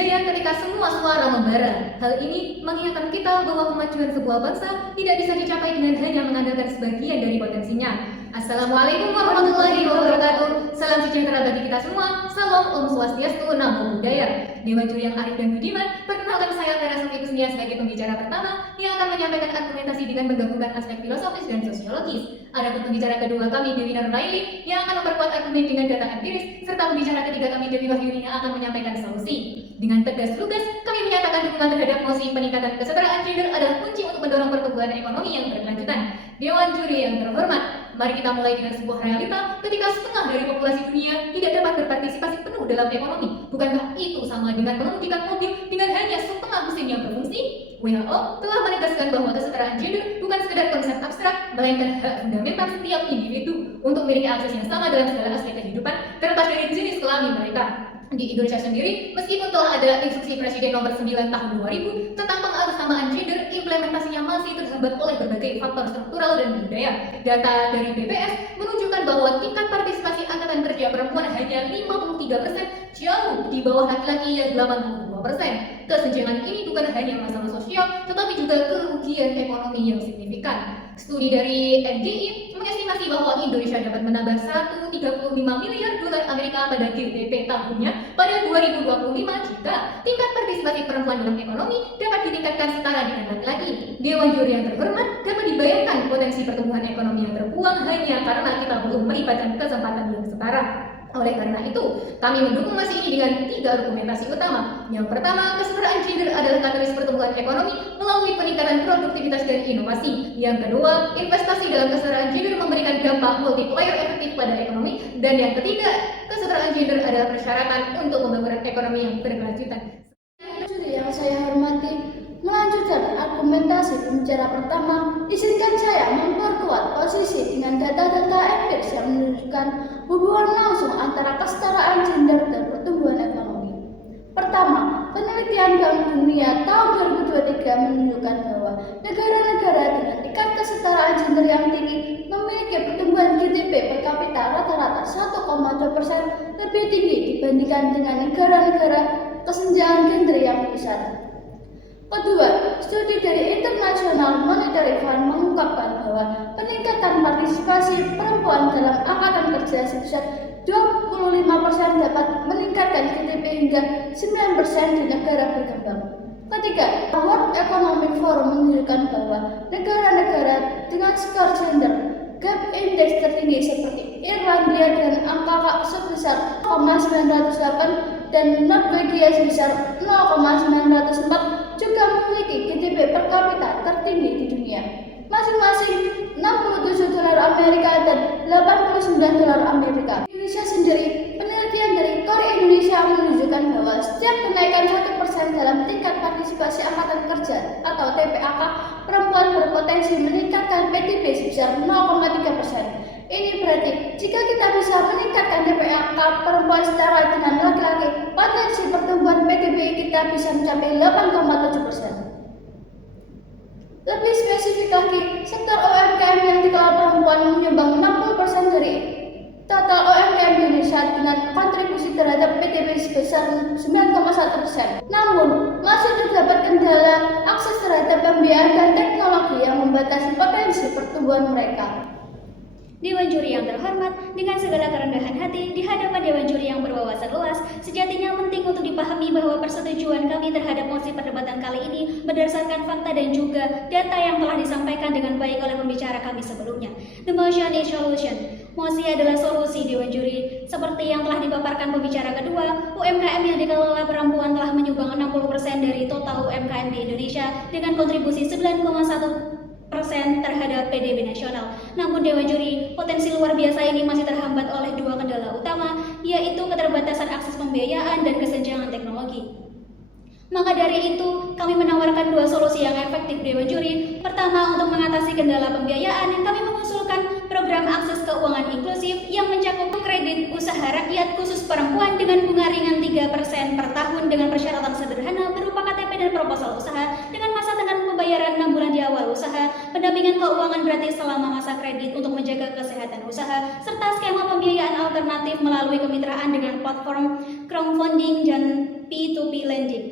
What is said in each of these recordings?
berjaya ketika semua suara membara. Hal ini mengingatkan kita bahwa kemajuan sebuah bangsa tidak bisa dicapai dengan hanya mengandalkan sebagian dari potensinya. Assalamualaikum warahmatullahi wabarakatuh. Salam sejahtera bagi kita semua. Salam Om Swastiastu, Namo Buddhaya. Dewan Juri yang arif dan budiman, perkenalkan saya Tera Sofi Kusnia sebagai pembicara pertama yang akan menyampaikan argumentasi dengan menggabungkan aspek filosofis dan sosiologis. Adapun pembicara kedua kami Dewi Nurulaili yang akan memperkuat argumen dengan data empiris, serta pembicara ketiga kami Dewi Wahyuni yang akan menyampaikan solusi. Dengan tegas lugas, kami menyatakan dukungan terhadap mosi peningkatan kesetaraan gender adalah kunci untuk mendorong pertumbuhan ekonomi yang berkelanjutan. Dewan Juri yang terhormat, mari kita mulai dengan sebuah realita ketika setengah dari populasi dunia tidak dapat berpartisipasi penuh dalam ekonomi. Bukankah itu sama dengan mengemudikan mobil dengan hanya setengah mesin yang berfungsi? WHO telah menegaskan bahwa kesetaraan gender bukan sekedar konsep abstrak, melainkan hak fundamental setiap individu untuk memiliki akses yang sama dalam segala aspek kehidupan, terlepas dari jenis kelamin mereka. Di Indonesia sendiri, meskipun telah ada instruksi Presiden nomor 9 tahun 2000 tentang pengarusamaan gender, implementasinya masih terhambat oleh berbagai faktor struktural dan budaya. Data dari BPS menunjukkan bahwa tingkat partisipasi angkatan kerja perempuan hanya 53%, jauh di bawah laki-laki yang 82%. Kesenjangan ini bukan hanya masalah sosial, tetapi juga kerugian ekonomi yang signifikan. Studi dari NGI mengestimasi bahwa Indonesia dapat menambah 135 miliar dolar Amerika pada GDP tahunnya pada 2025 jika tingkat partisipasi perempuan dalam ekonomi dapat ditingkatkan setara dengan laki-laki. Dewan Juri yang terhormat, dapat dibayangkan potensi pertumbuhan ekonomi yang terbuang hanya karena kita belum melibatkan kesempatan yang setara. Oleh karena itu, kami mendukung mosi ini dengan 3 argumentasi utama. Yang pertama, kesetaraan gender adalah katalis pertumbuhan ekonomi melalui peningkatan produktivitas dan inovasi. Yang kedua, investasi dalam kesetaraan gender memberikan dampak multiplier efektif pada ekonomi. Dan yang ketiga, kesetaraan gender adalah persyaratan untuk pembangunan ekonomi yang berkelanjutan. Yang saya hormati, melanjutkan argumentasi pembicara pertama, izinkan saya memperkuat posisi dengan data-data empiris yang menunjukkan hubungan langsung antara kesetaraan gender dan pertumbuhan ekonomi. Pertama, penelitian Bank Dunia tahun 2023 menunjukkan bahwa negara-negara dengan tingkat kesetaraan gender yang tinggi memiliki pertumbuhan GDP per kapita rata-rata 1,2% lebih tinggi dibandingkan dengan negara-negara kesenjangan gender yang besar. Kedua, studi dari International Monetary Fund mengungkapkan bahwa peningkatan partisipasi perempuan dalam angkatan kerja sebesar 25% dapat meningkatkan GDP hingga 9% di negara berkembang. Ketiga, World Economic Forum menunjukkan bahwa negara-negara dengan skor gender gap index tertinggi seperti Irlandia dengan angka sebesar 0,908 dan Norwegia sebesar 0,904 juga memiliki GDP per kapita tertinggi di dunia, masing-masing 67 dolar Amerika dan 89 dolar Amerika. Indonesia sendiri, penelitian dari Kore Indonesia menunjukkan bahwa setiap kenaikan 1% dalam tingkat partisipasi angkatan kerja atau TPAK, perempuan berpotensi meningkatkan PDB sebesar 0,3%. Ini berarti jika kita bisa meningkatkan TPAK perempuan setara dengan laki-laki, potensi pertumbuhan PDB kita bisa mencapai 8,7%. Lebih spesifik lagi, sektor UMKM yang dikelola perempuan menyumbang 60% dari total UMKM Indonesia dengan kontribusi terhadap PDB sebesar 9,1%. Namun, masih terdapat kendala akses terhadap pembiayaan dan teknologi yang membatasi potensi pertumbuhan mereka. Dewan Juri yang terhormat, dengan segala kerendahan hati di hadapan Dewan Juri yang berwawasan luas, sejatinya penting untuk dipahami bahwa persetujuan kami terhadap mosi perdebatan kali ini berdasarkan fakta dan juga data yang telah disampaikan dengan baik oleh pembicara kami sebelumnya. The motion is solution. Mosi adalah solusi Dewan Juri. Seperti yang telah dipaparkan pembicara kedua, UMKM yang dikelola perempuan telah menyumbang 60% dari total UMKM di Indonesia dengan kontribusi 9,1% terhadap PDB nasional. Namun Dewan Juri, potensi luar biasa ini masih terhambat oleh 2 kendala utama, yaitu keterbatasan akses pembiayaan dan kesenjangan teknologi. Maka dari itu, kami menawarkan 2 solusi yang efektif Dewan Juri. Pertama, untuk mengatasi kendala pembiayaan, kami mengusulkan program akses keuangan inklusif yang mencakup kredit usaha rakyat khusus perempuan dengan bunga ringan 3% per tahun dengan persyaratan sederhana berupa KTP dan proposal usaha dengan masa tenggat pembayaran 6 bulan di awal usaha, pendampingan keuangan gratis selama masa kredit untuk menjaga kesehatan usaha, serta skema pembiayaan alternatif melalui kemitraan dengan platform crowdfunding dan P2P lending.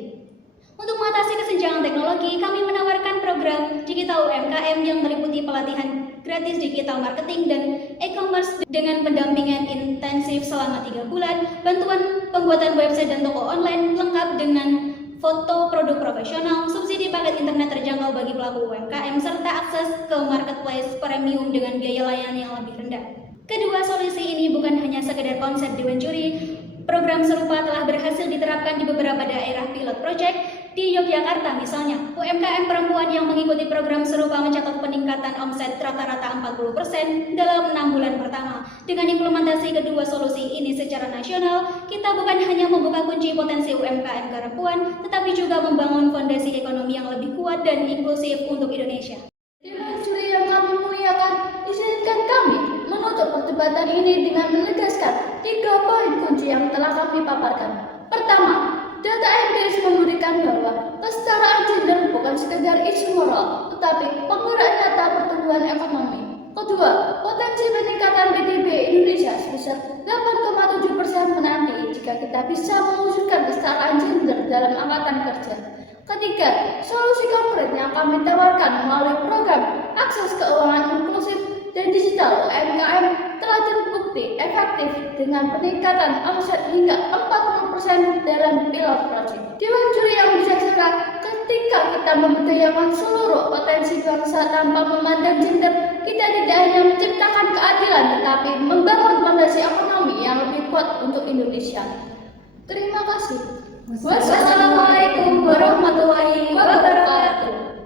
Untuk mengatasi kesenjangan teknologi, kami menawarkan program Digital UMKM yang meliputi pelatihan gratis digital marketing dan e-commerce dengan pendampingan intensif selama 3 bulan, bantuan pembuatan website dan toko online lengkap dengan foto produk profesional, subsidi paket internet terjangkau bagi pelaku UMKM, serta akses ke marketplace premium dengan biaya layanan yang lebih rendah. Kedua solusi ini bukan hanya sekedar konsep Dewan Juri. Program serupa telah berhasil diterapkan di beberapa daerah pilot project. Di Yogyakarta misalnya, UMKM perempuan yang mengikuti program serupa mencatat peningkatan omset rata-rata 40% dalam 6 bulan pertama. Dengan implementasi kedua solusi ini secara nasional, kita bukan hanya membuka kunci potensi UMKM perempuan, tetapi juga membangun fondasi ekonomi yang lebih kuat dan inklusif untuk Indonesia. Dewan Juri yang kami muliakan, izinkan kami menutup perdebatan ini dengan menegaskan 3 poin kunci yang telah kami paparkan. Pertama, data empiris membuktikan bahwa kesetaraan gender bukan sekedar isu moral, tetapi penggerak nyata pertumbuhan ekonomi. Kedua, potensi peningkatan PDB Indonesia sebesar 8,7% menanti jika kita bisa mewujudkan kesetaraan gender dalam angkatan kerja. Ketiga, solusi konkret yang kami tawarkan melalui program akses keuangan inklusif dan digital UMKM telah terbukti efektif dengan peningkatan omset hingga 40% dalam pilot project. Dewan Juri yang bijaksana, ketika kita memberdayakan seluruh potensi bangsa tanpa memandang gender, kita tidak hanya menciptakan keadilan tetapi membangun fondasi ekonomi yang lebih kuat untuk Indonesia. Terima kasih. Wassalamualaikum warahmatullahi wabarakatuh.